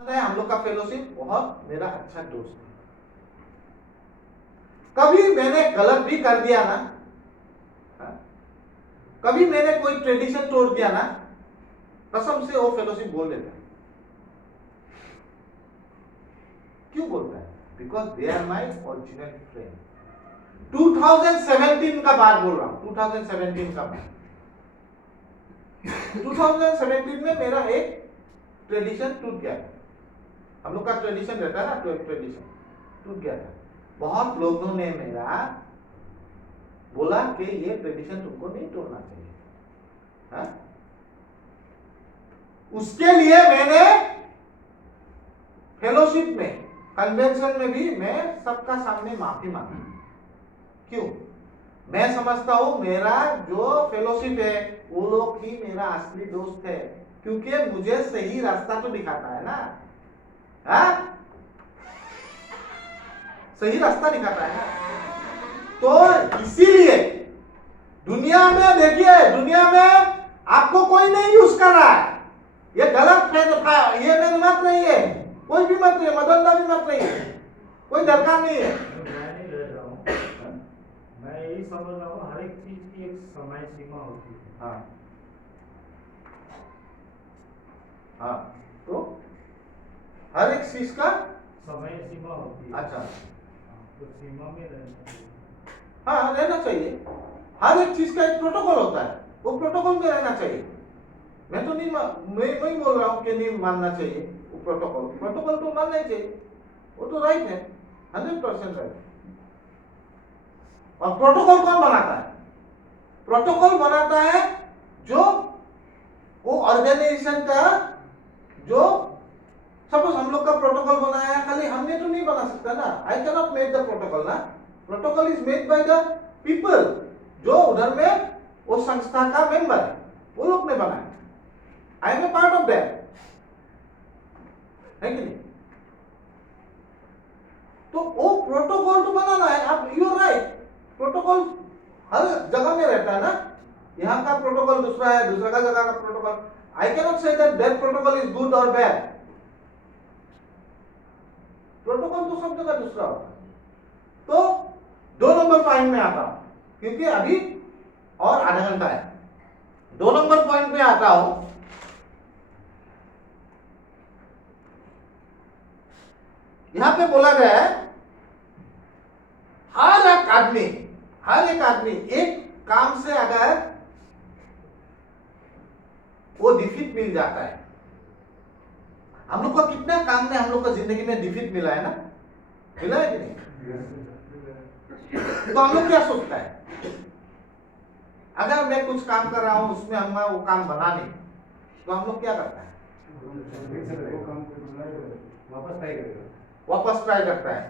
है हम लोग का फेलोशिप बहुत मेरा अच्छा दोस्त है। कभी मैंने गलत भी कर दिया ना, कभी मैंने कोई ट्रेडिशन तोड़ दिया ना, कसम से वो फेलोशिप बोल देता है। क्यों बोलता है? Because they are my original friend. 2017 का बात बोल रहा हूं, 2017 का बात। 2017 में मेरा एक ट्रेडिशन टूट गया था। हम लोग का ट्रेडिशन रहता है ना, 12 ट्रेडिशन टूट गया था। बहुत लोगों ने मेरा बोला कि ये ट्रेडिशन तुमको नहीं तोड़ना चाहिए। हा? उसके लिए मैंने फेलोशिप में, कन्वेंशन में भी मैं सबका सामने माफी मांगी। क्यों? मैं समझता हूं मेरा जो फेलोशिप है वो लोग ही मेरा असली दोस्त है, क्योंकि मुझे सही रास्ता तो दिखाता है ना। हा? सही रास्ता दिखाता है ना। तो इसीलिए दुनिया में देखिए, दुनिया में आपको कोई नहीं यूज कर रहा है। ये गलत है, ये मेरी मत नहीं है, कोई भी मत नहीं है, मदन भी मत नहीं है, कोई दरकार नहीं है। मैं नहीं ले रहा हूँ, मैं यही समझ रहा हूँ हर एक चीज की एक समय सीमा होती है। हाँ हाँ, तो हर एक चीज का समय सीमा होती है। अच्छा, तो सीमा में रहना चाहिए। हाँ रहना चाहिए। हर एक चीज का एक प्रोटोकॉल होता है, वो प्रोटोकॉल में रहना चाहिए। मैं तो नहीं मैं बोल रहा हूँ कि नहीं मानना चाहिए वो प्रोटोकॉल। प्रोटोकॉल तो मानना ही चाहिए, वो तो राइट है, 100% राइट। और प्रोटोकॉल कौन बनाता है? प्रोटोकॉल बनाता है जो वो ऑर्गेनाइजेशन का, जो सपोज हम लोग का प्रोटोकॉल बनाया है, खाली हमने तो नहीं बना सकता ना। I can not make the protocol ना। Protocol is made by the people, जो उधर में वो संस्था का मेंबर है, वो लोग ने बनाया। I am a part of that, है कि नहीं? तो वो प्रोटोकॉल तो बनाना है। आप यू आर राइट, प्रोटोकॉल हर जगह में रहता है ना। यहाँ का प्रोटोकॉल दूसरा है, दूसरा का जगह का protocol. I can not say that that protocol is good और बैड। प्रोटोकॉल तो सब जगह दूसरा होता है। तो 2 नंबर पॉइंट में आता हूं, क्योंकि अभी और आधा घंटा है। 2 नंबर पॉइंट में आता हूं। यहां पे बोला गया है हर एक आदमी एक काम से अगर वो डिफीट मिल जाता है। हम लोग को कितना काम में हम लोग को जिंदगी में डिफीट मिला है ना, मिला है कि नहीं? तो हम लोग क्या सोचता है, अगर मैं कुछ काम कर रहा हूं उसमें हम वो काम बना नहीं, तो हम लोग क्या करता है? वापस ट्राई करता है,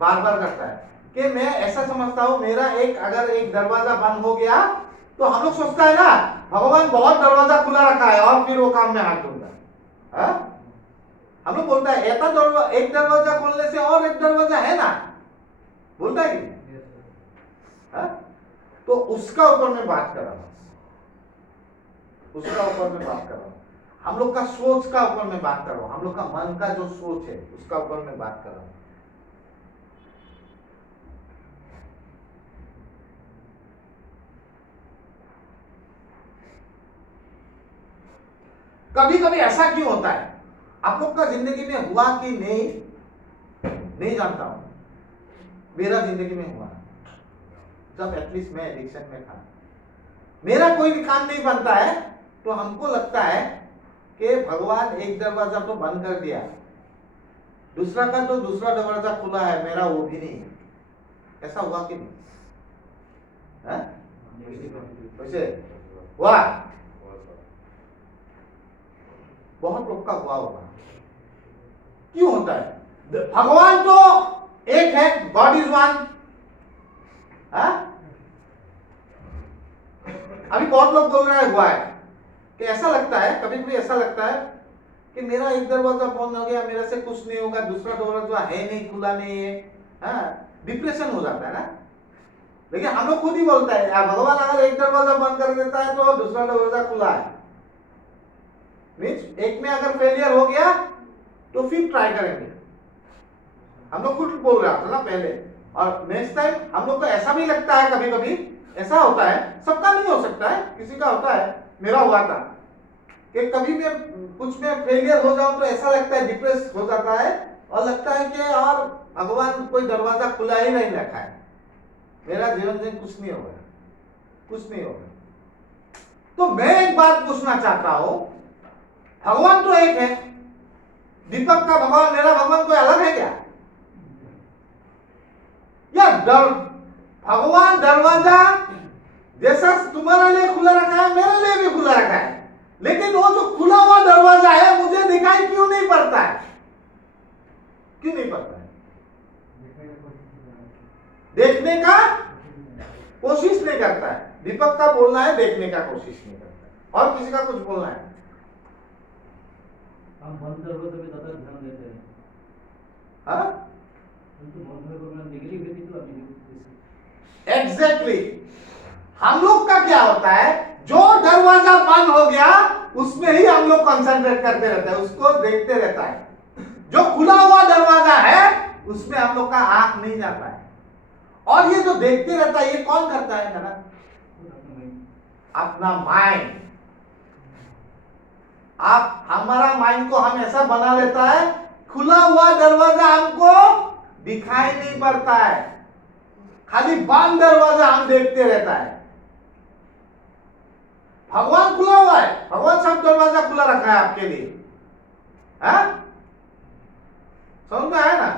बार बार करता है। कि मैं ऐसा समझता हूं मेरा अगर एक दरवाजा बंद हो गया तो हम लोग सोचता है ना भगवान बहुत दरवाजा खुला रखा है और फिर वो काम में हाथ दूंगा। हम लोग बोलता है ऐसा एक दरवाजा खोलने से और एक दरवाजा है ना, बोलता है कि तो उसका ऊपर मैं बात कर रहा हूं, उसका ऊपर मैं बात कर रहा हूं। हम लोग का सोच का ऊपर मैं बात कर रहा हूं, हम लोग का मन का जो सोच है उसका ऊपर मैं बात कर रहा हूं। कभी कभी ऐसा क्यों होता है? आप लोग का जिंदगी में हुआ कि नहीं जानता हूं, मेरा जिंदगी में हुआ। जब एटलीस्ट मैं एडिक्शन में था, मेरा कोई भी काम नहीं बनता है तो हमको लगता है कि भगवान एक दरवाजा तो बंद कर दिया, दूसरा का तो दूसरा दरवाजा खुला है, मेरा वो भी नहीं है। ऐसा हुआ कि नहीं? वैसे हुआ, बहुत लोग का हुआ होगा। क्यों होता है? भगवान तो एक है, गॉड इज वन। अभी बहुत लोग बोल रहे हैं हुआ है, कि ऐसा लगता है, कभी कभी ऐसा लगता है कि मेरा एक दरवाजा बंद हो गया, मेरे से कुछ नहीं होगा, दूसरा दरवाजा है नहीं, खुला नहीं है। डिप्रेशन हो जाता है ना। लेकिन हम लोग खुद ही बोलता है यार भगवान अगर एक दरवाजा बंद कर देता है तो दूसरा दरवाजा खुला है। मीन्स एक में अगर फेलियर हो गया तो फिर ट्राई करेंगे। हम लोग खुद बोल रहा था ना पहले, और नेक्स्ट टाइम हम लोग को ऐसा भी लगता है, कभी कभी ऐसा होता है, सबका नहीं हो सकता है, किसी का होता है, मेरा हुआ था कि कभी मैं कुछ में फेलियर हो जाऊं तो ऐसा लगता है, डिप्रेस हो जाता है और लगता है कि और भगवान कोई दरवाजा खुला ही नहीं रखा है, मेरा जीवन में कुछ नहीं होगा, कुछ नहीं होगा। तो मैं एक बात पूछना चाहता हूं, भगवान तो एक है, दीपक का भगवान मेरा भगवान कोई अलग है क्या? या भगवान दरवाजा जैसा तुम्हारे लिए खुला रखा है मेरे लिए भी खुला रखा है, लेकिन वो जो खुला हुआ दरवाजा है मुझे दिखाई क्यों नहीं पड़ता है? क्यों नहीं पड़ता है? देखने का कोशिश नहीं करता है। दीपक का बोलना है देखने का कोशिश नहीं करता है। और किसी का कुछ बोलना है? हम बंद दरवाजे पे ज्यादा ध्यान देते हैं। हाँ, तो बंद दरवाजा नेगेटिविटी तो अभी एग्जैक्टली। हम लोग का क्या होता है, जो दरवाजा बंद हो गया उसमें ही हम लोग कंसंट्रेट करते रहते हैं, उसको देखते रहता है। जो खुला हुआ दरवाजा है उसमें हम लोग का आंख नहीं जाता है। और ये जो देखते रहता है ये कौन करता है ना? अपना माइंड। आप हमारा माइंड को हम ऐसा बना लेता है, खुला हुआ दरवाजा हमको दिखाई नहीं पड़ता है, खाली बंद दरवाजा हम देखते रहता है। भगवान खुला हुआ है, भगवान सब दरवाजा खुला रखा है आपके लिए, है? समझ में आया ना?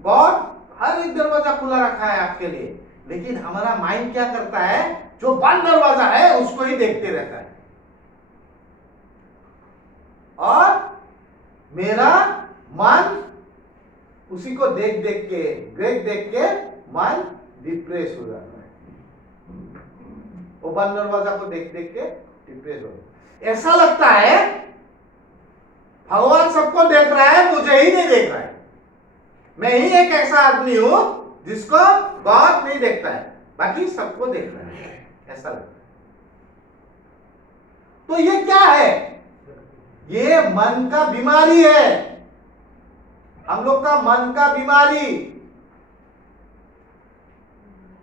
गॉड हर एक दरवाजा खुला रखा है आपके लिए, लेकिन हमारा माइंड क्या करता है, जो बंद दरवाजा है उसको ही देखते रहता है। और मेरा मन उसी को देख देख के मन डिप्रेस हो जाता है। वो बंद दरवाजा को देख देख के डिप्रेस हो जाता है। ऐसा लगता है भगवान सबको देख रहा है, मुझे ही नहीं देख रहा है। मैं ही एक ऐसा आदमी हूं जिसको गॉड नहीं देखता है, बाकी सबको देख रहा है, ऐसा लगता है। तो ये क्या है? ये मन का बीमारी है, हम लोग का मन का बीमारी।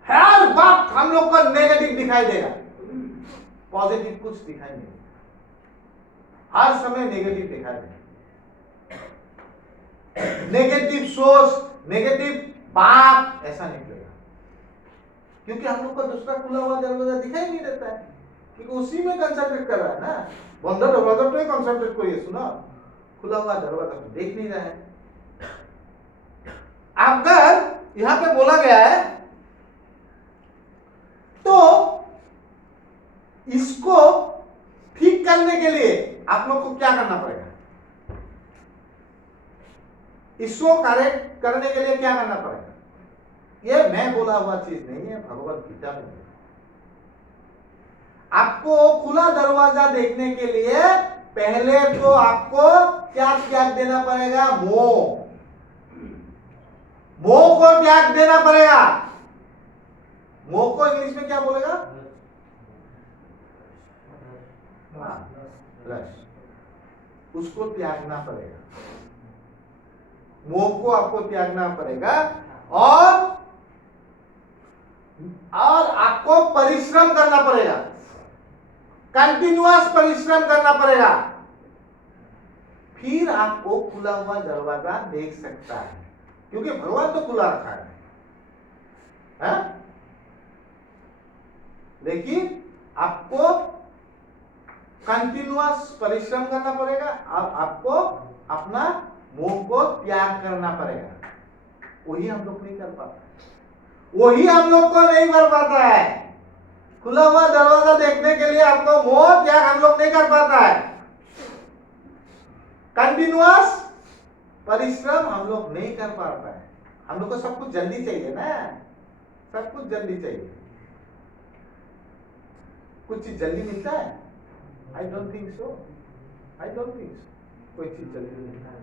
हर वक्त हम लोग को नेगेटिव दिखाई देगा, पॉजिटिव कुछ दिखाई नहीं, हर समय नेगेटिव दिखाई देगा। नेगेटिव सोच, नेगेटिव बात ऐसा निकलेगा, क्योंकि हम लोग का दूसरा खुला हुआ दरवाजा दिखाई नहीं देता है, क्योंकि उसी में कंसंट्रेट कर रहा है ना। बंद दरवाजा पे कंसंट्रेट करिए, सुना, खुला हुआ दरवाजा तो देख नहीं रहा है। अगर यहां पे बोला गया है तो इसको ठीक करने के लिए आप लोग को क्या करना पड़ेगा? इसको करेक्ट करने के लिए क्या करना पड़ेगा? ये मैं बोला हुआ चीज नहीं है, भगवत गीता में है। आपको खुला दरवाजा देखने के लिए पहले तो आपको क्या त्याग देना पड़ेगा? मोह। मोह को त्याग देना पड़ेगा। मोह को इंग्लिश में क्या बोलेगा? उसको त्यागना पड़ेगा, मोह को आपको त्यागना पड़ेगा। और आपको परिश्रम करना पड़ेगा, कंटिन्यूअस परिश्रम करना पड़ेगा, फिर आपको खुला हुआ दरवाजा देख सकता है, क्योंकि भगवान तो खुला रखा है? लेकिन आपको कंटिन्यूअस परिश्रम करना पड़ेगा, आपको अपना मोह को त्याग करना पड़ेगा। वही हम लोग नहीं कर पाते, वही हम लोग को नहीं कर पाता है। खुला हुआ दरवाजा देखने के लिए आपको मोह त्याग हम लोग नहीं कर पाता है। कंटिन्यूअस परिश्रम हम लोग नहीं कर पाता है। हम लोग को सब कुछ जल्दी चाहिए ना, सब कुछ जल्दी चाहिए। कुछ चीज जल्दी मिलता है? I don't think so, I don't think so कोई चीज जल्दी मिलता है।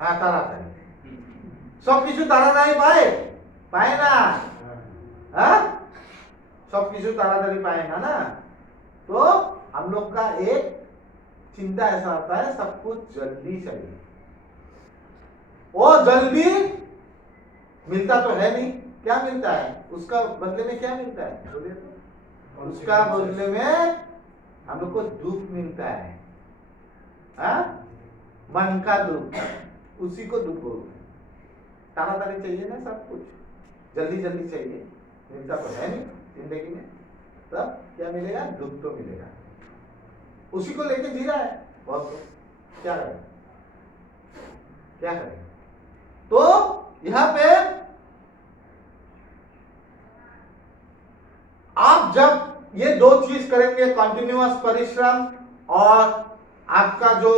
हाँ, तारातारी सब किछु तारातारी पाए ना, सब किछु तारातारी पाए ना। तो हम लोग का एक चिंता ऐसा आता है सब कुछ जल्दी चाहिए, और जल्दी मिलता तो है नहीं। क्या मिलता है उसका बदले में, क्या मिलता है बोलिए तो? उसका बदले में हम लोग को दुख मिलता है, हाँ? मन का दुख, उसी को दुख बोलते हैं। ताड़ाताड़ी चाहिए ना, सब कुछ जल्दी जल्दी चाहिए, मिलता तो है नहीं जिंदगी में, तब क्या मिलेगा? दुख तो मिलेगा। उसी को लेके जी रहा है बहुत लोग। क्या करें, क्या करें? तो यहां पे आप जब ये दो चीज करेंगे, कंटिन्यूअस परिश्रम और आपका जो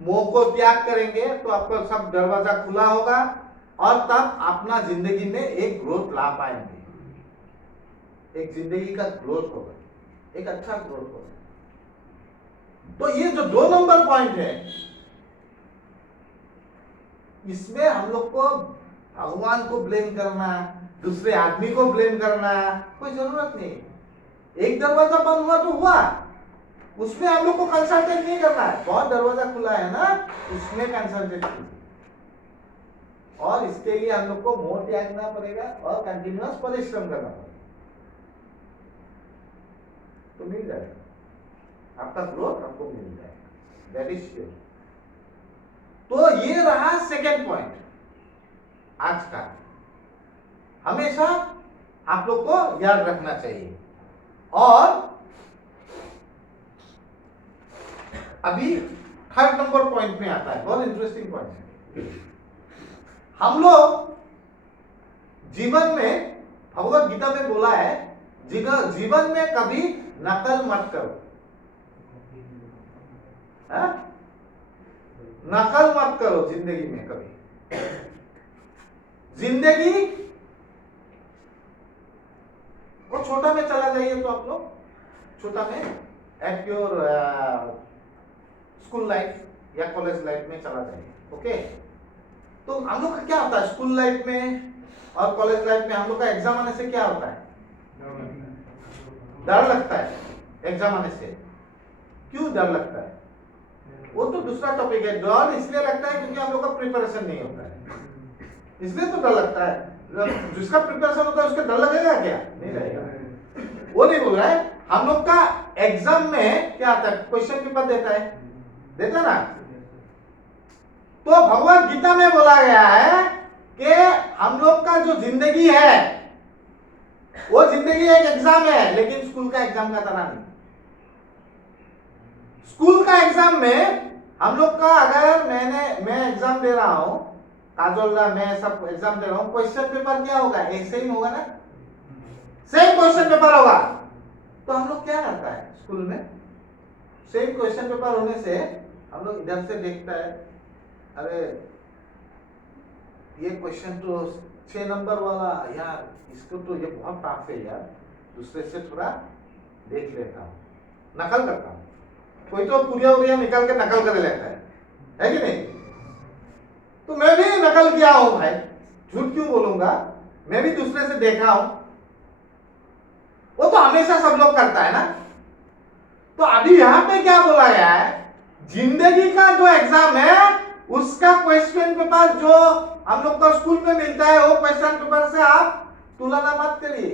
मोह को त्याग करेंगे, तो आपका सब दरवाजा खुला होगा और तब अपना जिंदगी में एक ग्रोथ ला पाएंगे, एक जिंदगी का ग्रोथ होगा, एक अच्छा ग्रोथ होगा। तो ये जो 2 नंबर पॉइंट है, इसमें हम लोग को भगवान को ब्लेम करना, दूसरे आदमी को ब्लेम करना कोई जरूरत नहीं। एक दरवाजा बंद हुआ तो हुआ, उसमें हम लोग को कंसंट्रेट नहीं करना है। बहुत दरवाजा खुला है ना, उसमें कंसंट्रेट कीजिए, और इसके लिए हम लोग को मोह त्यागना पड़ेगा और कंटिन्यूअस परिश्रम करना पड़ेगा, तो मिल जाएगा आपका ग्रोथ, आपको मिल जाएगा, दैट इज श्योर। तो ये रहा सेकेंड पॉइंट आज का, हमेशा आप लोग को याद रखना चाहिए। और अभी थर्ड नंबर पॉइंट में आता है, बहुत इंटरेस्टिंग पॉइंट है। हम लोग जीवन में, भगवत गीता में बोला है, जीवन में कभी नकल मत करो, है? नकल मत करो जिंदगी में कभी। जिंदगी वो छोटा में चला जाइए, तो आप लोग छोटा में एट योर स्कूल लाइफ या कॉलेज लाइफ में चला जाइए, ओके? तो हम लोग का क्या होता है स्कूल लाइफ में और कॉलेज लाइफ में? हम लोग का एग्जाम आने से क्या होता है? डर लगता है एग्जाम आने से। क्यों डर लगता है? वो तो दूसरा टॉपिक है। डर इसलिए लगता है क्योंकि हम लोग का प्रिपरेशन नहीं होता है, इसलिए तो डर लगता है। जिसका प्रिपरेशन होता है उसका डर लगेगा क्या? नहीं लगेगा। वो नहीं बोल रहा है। हम लोग का एग्जाम में क्या आता है? क्वेश्चन पेपर देता ना। तो भगवत गीता में बोला गया है कि हम लोग का जो जिंदगी है वो जिंदगी एक एग्जाम है, लेकिन स्कूल का एग्जाम का तरह नहीं। स्कूल का एग्जाम में हम लोग का, अगर मैं एग्जाम दे रहा हूं, काजोल मैं सब एग्जाम दे रहा हूं, क्वेश्चन पेपर क्या होगा? ऐसे ही होगा ना, सेम क्वेश्चन पेपर होगा। तो हम लोग क्या करता है स्कूल में, सेम क्वेश्चन पेपर होने से हम लोग इधर से देखता है, अरे ये क्वेश्चन तो 6 नंबर वाला, यार इसको तो ये बहुत टफ है यार, दूसरे से थोड़ा देख लेता हूँ, नकल करता हूँ। कोई तो पूरिया निकाल के नकल कर लेता है कि नहीं? तो मैं भी नकल किया हूं भाई, झूठ क्यों बोलूंगा, मैं भी दूसरे से देखा हूं। वो तो हमेशा सब लोग करता है ना। तो अभी यहां पे क्या बोला गया है? जिंदगी का जो एग्जाम है उसका क्वेश्चन पेपर जो हम लोग को स्कूल में मिलता है, वो क्वेश्चन पेपर से आप तुलना मत करिए,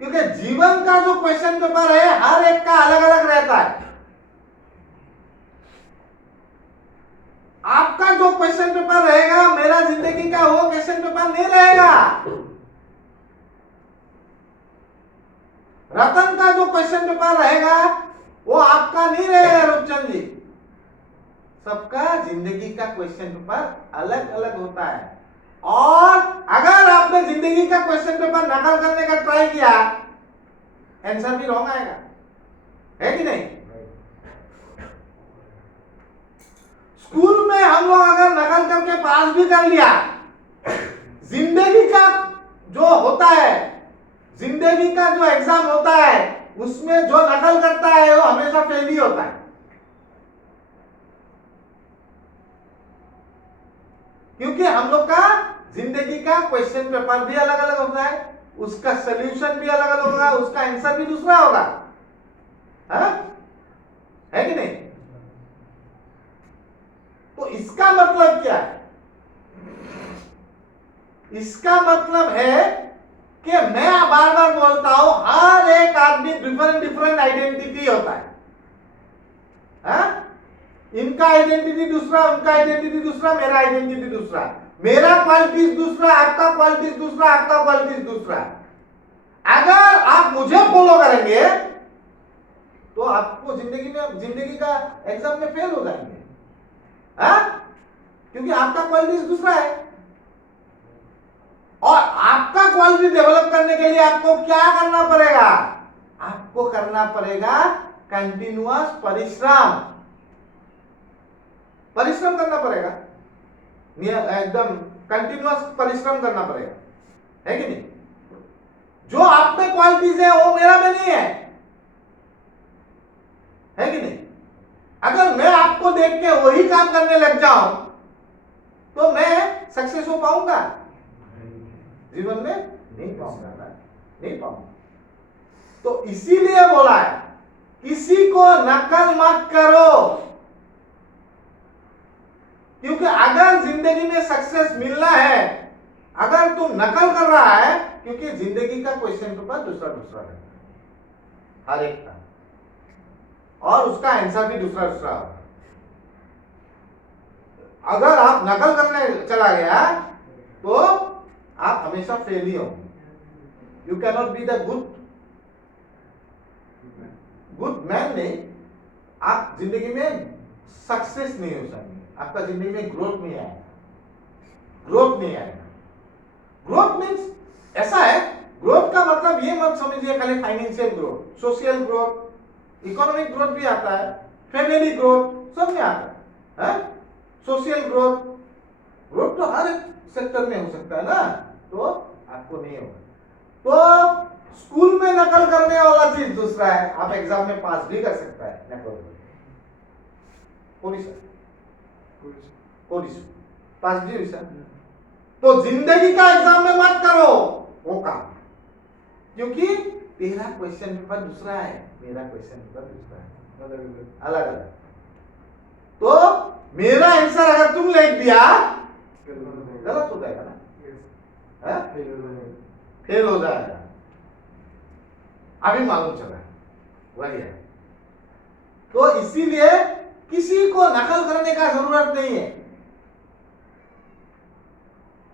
क्योंकि जीवन का जो क्वेश्चन पेपर है हर एक का अलग अलग रहता है। आपका जो क्वेश्चन पेपर रहेगा, मेरा जिंदगी का वो क्वेश्चन पेपर नहीं रहेगा। रतन का जो क्वेश्चन पेपर रहेगा वो आपका नहीं रहेगा रूपचंद जी। सबका जिंदगी का क्वेश्चन पेपर अलग अलग होता है। और अगर आपने जिंदगी का क्वेश्चन पेपर नकल करने का ट्राई किया, आंसर भी रॉन्ग आएगा, है कि नहीं? स्कूल में हम लोग अगर नकल करके पास भी कर लिया, जिंदगी का जो होता है, जिंदगी का जो एग्जाम होता है, उसमें जो नकल करता है वो हमेशा फेल ही होता है। क्योंकि हम लोग का जिंदगी का क्वेश्चन पेपर भी अलग अलग होता है, उसका सॉल्यूशन भी अलग अलग होगा, उसका आंसर भी दूसरा होगा, है कि नहीं? तो इसका मतलब क्या है? इसका मतलब है कि मैं बार बार बोलता हूं, हर एक आदमी डिफरेंट डिफरेंट आइडेंटिटी होता है। हा? इनका आइडेंटिटी दूसरा, उनका आइडेंटिटी दूसरा, मेरा आइडेंटिटी दूसरा, मेरा क्वालिटीज दूसरा, आपका क्वालिटीज दूसरा, आपका क्वालिटीज दूसरा। अगर आप मुझे फॉलो करेंगे तो आपको जिंदगी का एग्जाम में फेल हो जाएंगे। क्योंकि आपका क्वालिटीज दूसरा है। और आपका क्वालिटी डेवलप करने के लिए आपको क्या करना पड़ेगा? आपको करना पड़ेगा कंटिन्यूअस परिश्रम। परिश्रम करना पड़ेगा, एकदम कंटिन्यूअस परिश्रम करना पड़ेगा, है कि नहीं? जो आप में क्वालिटीज है वो मेरा में नहीं है कि नहीं? अगर मैं आपको देख के वही काम करने लग जाऊं तो मैं सक्सेस हो पाऊंगा? जीवन में नहीं पाऊंगा ना, नहीं पाऊंगा। तो इसीलिए बोला है, किसी को नकल मत करो। क्योंकि अगर जिंदगी में सक्सेस मिलना है, अगर तुम नकल कर रहा है, क्योंकि जिंदगी का क्वेश्चन पेपर दूसरा दूसरा है हर एक का, और उसका आंसर भी दूसरा दूसरा होगा। अगर आप नकल करने चला गया तो आप हमेशा फेल ही होंगे। You cannot be the good man नहीं, आप जिंदगी में सक्सेस नहीं हो सकते, आपका जिंदगी में ग्रोथ नहीं आएगा। ग्रोथ नहीं आएगा। ग्रोथ मीन्स ऐसा है, ग्रोथ का मतलब ये मत समझिए खाली financial growth, social growth, economic growth भी आता है, फैमिली ग्रोथ सब में आता है। सोशल ग्रोथ, ग्रोथ तो हर एक सेक्टर में हो सकता है ना, तो आपको नहीं होगा। तो स्कूल में नकल करने वाला चीज दूसरा है, आप एग्जाम में पास भी कर सकता है नकल पुलिस पास भी हुई। तो जिंदगी का एग्जाम में मत करो वो काम, क्योंकि तेरा क्वेश्चन पेपर दूसरा है, मेरा क्वेश्चन पेपर दूसरा है, अलग अलग। तो मेरा आंसर अगर तुम लिख दिया गलत हो जाएगा ना, फेल हो जाएगा। अभी मालूम चला वही है। तो इसीलिए किसी को नकल करने का जरूरत नहीं है।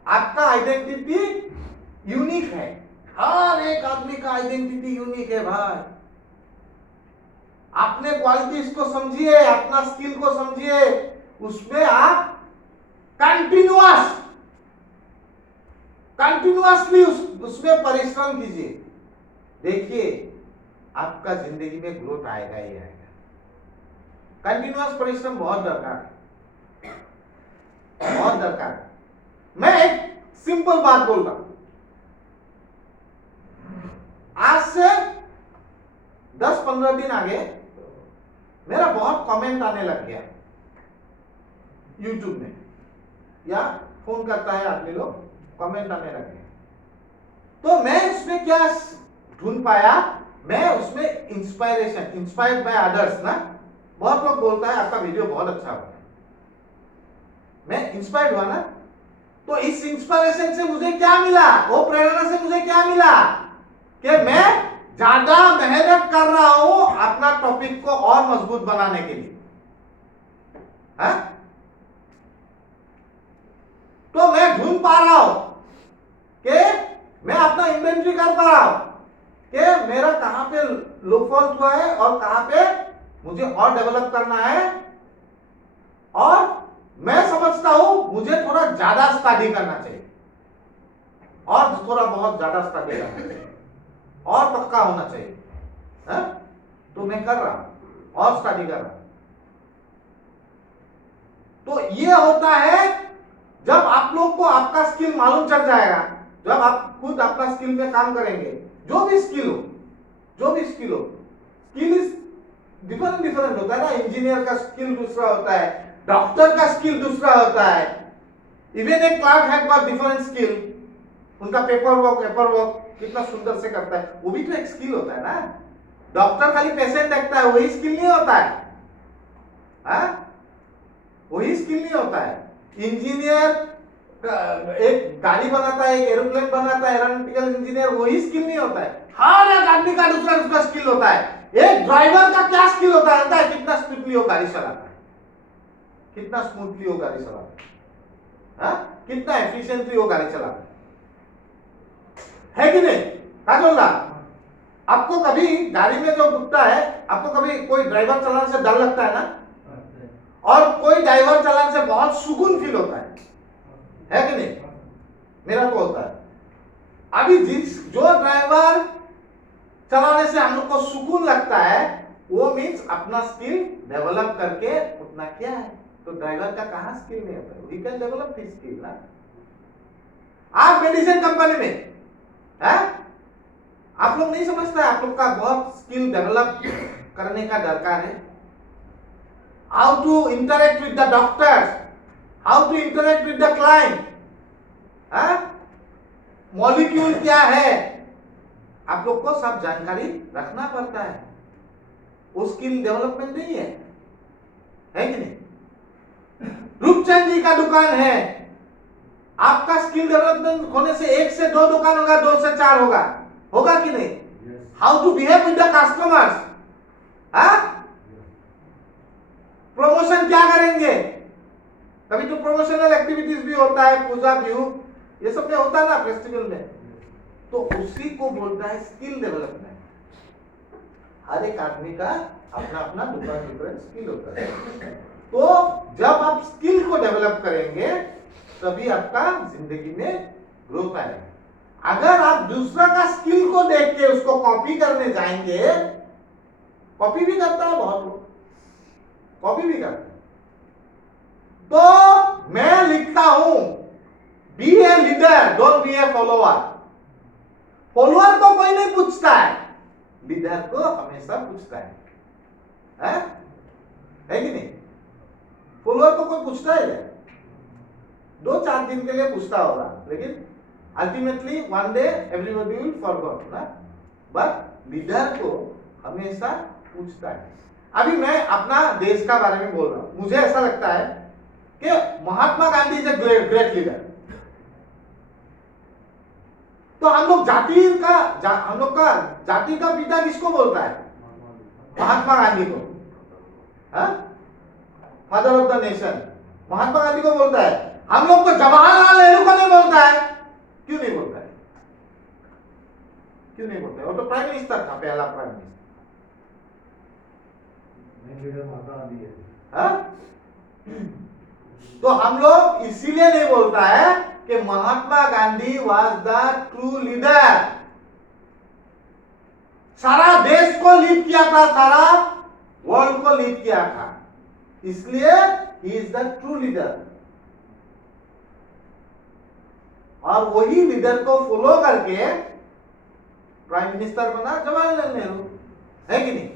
आपका आइडेंटिटी यूनिक है, हर एक आदमी का आइडेंटिटी यूनिक है भाई। अपने क्वालिटीज को समझिए, अपना स्किल को समझिए, उसमें आप कंटिन्यूअसली उसमें परिश्रम कीजिए। देखिए आपका जिंदगी में ग्रोथ आएगा ही आएगा। कंटिन्यूअस परिश्रम बहुत दरकार है, बहुत दरकार है। मैं एक सिंपल बात बोल रहा हूं, आज से 10-15 दिन आगे मेरा बहुत कमेंट आने लग गया यूट्यूब में, या फोन करता है आदमी लोग, कमेंट आने लग गया। तो मैं उसमें क्या ढूंढ पाया, मैं उसमें इंस्पायर्ड बाय अदर्स ना, बहुत लोग बोलता है आपका वीडियो बहुत अच्छा होता है, मैं इंस्पायर्ड हुआ ना। तो इस इंस्पिरेशन से मुझे क्या मिला, वो प्रेरणा से मुझे क्या मिला कि मैं ज्यादा मेहनत कर रहा हूं अपना टॉपिक को और मजबूत बनाने के लिए। है? तो मैं ढूंढ पा रहा हूं कि मैं अपना इन्वेंटरी कर पा रहा हूं कि मेरा कहां पे लो फॉल्ट हुआ है और कहां पे मुझे और डेवलप करना है। और मैं समझता हूं मुझे थोड़ा ज्यादा स्टडी करना चाहिए, और थोड़ा बहुत ज्यादा स्टडी करना चाहिए, और पक्का होना चाहिए। है? तो मैं कर रहा हूं और स्टडी कर रहा हूं। तो ये होता है जब आप लोग को आपका स्किल मालूम चल जाएगा, जब आप खुद अपना स्किल पे काम करेंगे, जो भी स्किल हो, स्किल इज डिफरेंट होता है ना। इंजीनियर का स्किल दूसरा होता है, डॉक्टर का स्किल दूसरा होता है, इवन एक clerk have got different skill. उनका पेपर वर्क कितना सुंदर से करता है, वो भी तो एक स्किल होता है ना। डॉक्टर खाली पेशेंट देखता है, वही स्किल नहीं होता है। वही स्किल नहीं होता है। इंजीनियर एक गाड़ी बनाता है, एक एरोप्लेन बनाता है, एरोनॉटिकल इंजीनियर, वही स्किल नहीं होता है। हर एक आदमी का दूसरा दूसरा स्किल होता है। एक ड्राइवर का क्या स्किल होता है, कितना स्मूथली वो गाड़ी चलाता है, कितना स्मूथली वो गाड़ी चलाता है, कितना एफिशिएंटली वो गाड़ी चलाता है कि नहीं? क्या बोल रहा? आपको कभी गाड़ी में जो घुटता है, आपको कभी कोई ड्राइवर चलाने से डर लगता है ना, और कोई ड्राइवर चलाने से बहुत सुकून फील होता है कि नहीं? मेरा तो होता है। अभी जो ड्राइवर चलाने से हम लोग को सुकून लगता है, वो मीन्स अपना स्किल डेवलप करके उतना किया है। तो ड्राइवर का कहां स्किल नहीं होता है, he can develop his skill ना। आप मेडिसिन कंपनी में है, आप लोग नहीं समझता है, आप लोग का बहुत स्किल डेवलप करने का दरकार है। How to interact with the doctors, how to interact with the client, molecule क्या है, आप लोग को सब जानकारी रखना पड़ता है। वो स्किल डेवलपमेंट नहीं है कि नहीं? रूपचंद जी का दुकान है, आपका स्किल डेवलपमेंट होने से 1 से 2 दुकान होगा, 2 से 4 होगा कि नहीं? How to behave with the customers, promotion क्या करेंगे, कभी तो प्रमोशनल एक्टिविटीज भी होता है, पूजा व्यू ये सब में होता है ना, फेस्टिवल में, तो उसी को बोलता है स्किल डेवलपमेंट। हर एक आदमी का अपना अपना डिफरेंट स्किल होता है। तो जब आप स्किल को डेवलप करेंगे तभी आपका जिंदगी में ग्रोथ आएगा। अगर आप दूसरा का स्किल को देख के उसको कॉपी करने जाएंगे, कॉपी भी करता है बहुत लोग, कॉपी भी करता है। तो मैं लिखता हूं, be a leader, don't be a follower. Follower को कोई नहीं पूछता है, लीडर को हमेशा पूछता है कि नहीं? फॉलोअर को कोई पूछता है, 2-4 दिन के लिए पूछता होगा, लेकिन ultimately one day everybody will forgot ना, बट लीडर को हमेशा पूछता है। अभी मैं अपना देश का बारे में बोल रहा हूं, मुझे ऐसा लगता है कि Mahatma Gandhi is a great leader. तो हम लोग का जाति का पिता किसको बोलता है? महात्मा गांधी को, father of the nation Mahatma Gandhi को बोलता है। हम लोग तो जवाहरलाल नेहरू को नहीं बोलता है। क्यों नहीं बोलता है? क्यों नहीं बोलता है? वो तो प्राइम मिनिस्टर था, पहला प्राइम मिनिस्टर। तो हम लोग इसीलिए नहीं बोलता है कि Mahatma Gandhi was the true leader. सारा देश को लीड किया था, सारा वर्ल्ड को लीड किया था, इसलिए he is the true leader. और वही लीडर को फॉलो करके प्राइम मिनिस्टर बना जवाहरलाल नेहरू, है कि नहीं?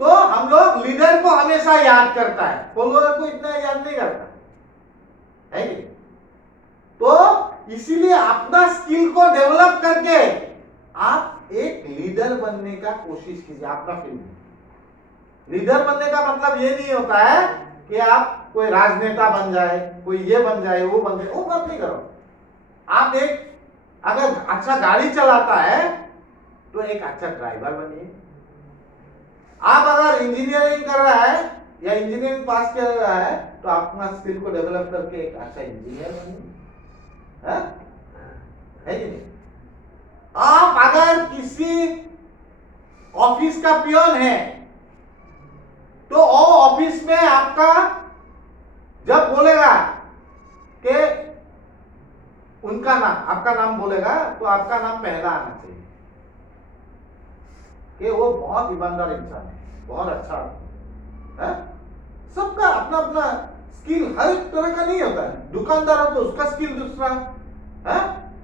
तो हम लोग लीडर को हमेशा याद करता है, फॉलोअर को इतना याद नहीं करता, है कि? तो इसीलिए अपना स्किल को डेवलप करके आप एक लीडर बनने का कोशिश कीजिए अपना फील्ड में। लीडर बनने का मतलब ये नहीं होता है कि आप कोई राजनेता बन जाए, कोई ये बन जाए, वो बन जाए, वो बात नहीं करो। आप एक अगर अच्छा गाड़ी चलाता है तो एक अच्छा ड्राइवर बनिए। आप अगर इंजीनियरिंग कर रहा है या इंजीनियरिंग पास कर रहा है तो अपना स्किल को डेवलप करके एक अच्छा इंजीनियर बनिए, है कि नहीं? आप अगर किसी ऑफिस का पियोन है तो वो ऑफिस में आपका जब बोलेगा कि उनका नाम, आपका नाम बोलेगा तो आपका नाम पहला आना चाहिए कि वो बहुत ईमानदार इंसान है, बहुत अच्छा है। सबका अपना अपना स्किल हर एक तरह का नहीं होता है। दुकानदार हो तो उसका स्किल दूसरा है,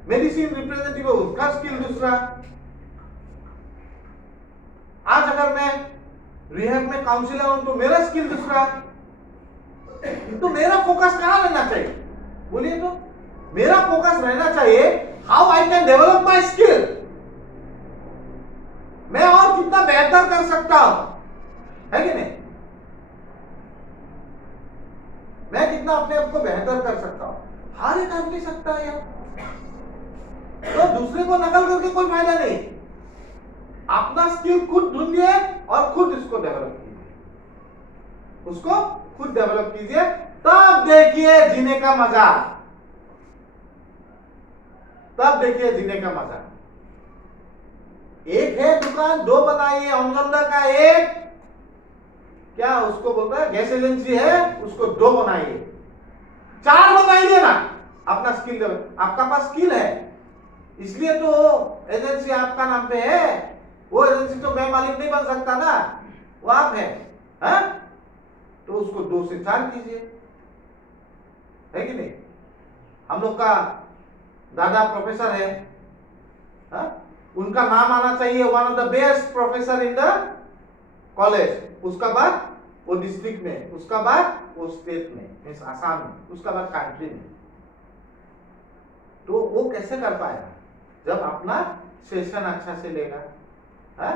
मेडिसिन रिप्रेजेंटेटिव हो उसका स्किल दूसरा। आज अगर मैं रिहैब में काउंसलर हूं तो मेरा स्किल दूसरा। तो मेरा फोकस कहां रहना चाहिए बोलिए? तो मेरा फोकस रहना चाहिए how I can develop my skill, मैं और कितना बेहतर कर सकता हूं, है कि नहीं? मैं कितना अपने आप को बेहतर कर सकता हूं, हर एक आदमी सकता है यार। तो दूसरे को नकल करके कोई फायदा नहीं। अपना स्किल खुद ढूंढिए और खुद इसको डेवलप कीजिए, उसको खुद डेवलप कीजिए, तब देखिए जीने का मजा, तब देखिए जीने का मजा। एक है दुकान, दो बनाइए, औरंगा का एक क्या उसको बोलता है, गैस एजेंसी है, उसको दो बनाइए, चार बनाइए ना। अपना स्किल डेवलप, आपका पास स्किल है इसलिए तो एजेंसी आपका नाम पे है। वो एजेंसी तो मैं मालिक नहीं बन सकता ना, वो आप है, हाँ? तो उसको 2 से 4 कीजिए, है कि नहीं? हम लोग का दादा प्रोफेसर है, हाँ? उनका नाम आना चाहिए one of the best professor in the college, उसका बाद वो डिस्ट्रिक्ट में, उसका बाद वो स्टेट में, मीन्स आसाम में, उसका बाद कंट्री में। तो वो कैसे कर पाएगा? जब अपना सेशन अच्छा से लेगा, है?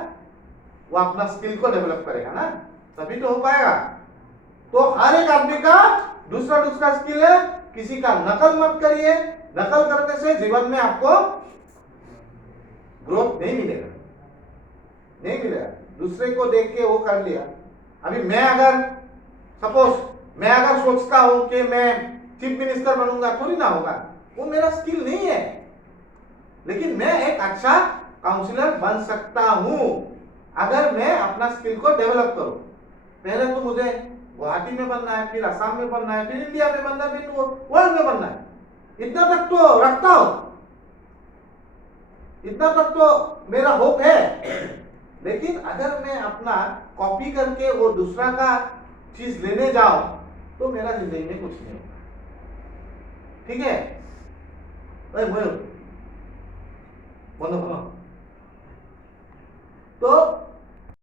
वो अपना स्किल को डेवलप करेगा ना, तभी तो हो पाएगा। तो हर एक आदमी का दूसरा दूसरा स्किल है, किसी का नकल मत करिए। नकल करने से जीवन में आपको ग्रोथ नहीं मिलेगा, नहीं मिलेगा। दूसरे को देख के वो कर लिया। अभी मैं अगर सपोज मैं अगर सोचता हूं कि मैं चीफ मिनिस्टर बनूंगा, थोड़ी ना होगा, वो मेरा स्किल नहीं है। लेकिन मैं एक अच्छा काउंसलर बन सकता हूं अगर मैं अपना स्किल को डेवलप करूं। पहले तो मुझे गुवाहाटी में बनना है, फिर असम में बनना है, फिर इंडिया में बनना है, फिर वर्ल्ड में बनना है। इतना तक तो रखता हूं, इतना तक तो मेरा होप है। लेकिन अगर मैं अपना कॉपी करके वो दूसरा का चीज लेने जाऊं तो मेरा जिंदगी में कुछ नहीं होगा। ठीक है? बंद